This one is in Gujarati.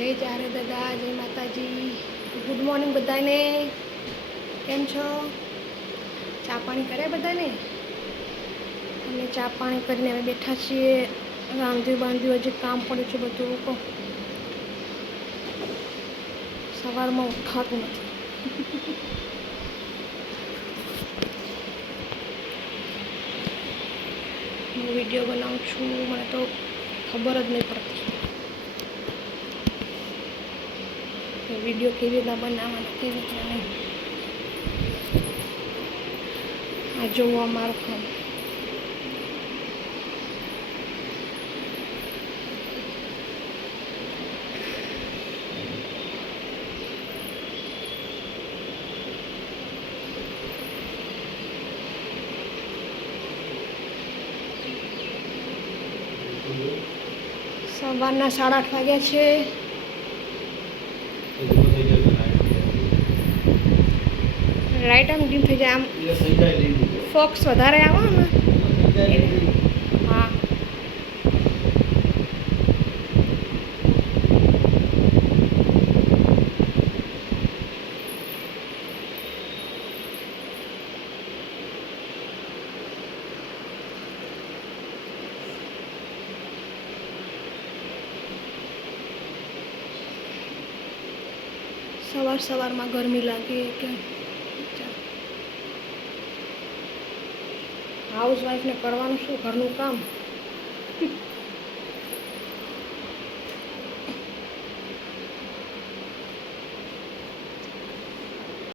જય જારે દાદા, જય માતાજી, ગુડ મોર્નિંગ બધાને. કેમ છો? ચા પાણી કર્યા બધાને? અમે ચા પાણી કરીને હવે બેઠા છીએ. રાંધ્યું બાંધ્યું, હજી કામ પડ્યું છે બધું. કહો સવારમાં ઉઠાતું નથી. હું વિડીયો બનાવું છું, મને તો ખબર જ નહીં પડતી વિડીયો કેવી રીતના બનાવવાનો, કેવી રીતના નહીં. આ જોવું અમારું કામ. સવારના 8:30 વાગ્યા છે. લાઇટ આમ ડીમ થઈ જાય, આમ ફોક્સ વધારે આવે ને. હા, સવારમાં ગરમી લાગે કે હાઉસવાઈફને કરવાનું શું ઘરનું કામ.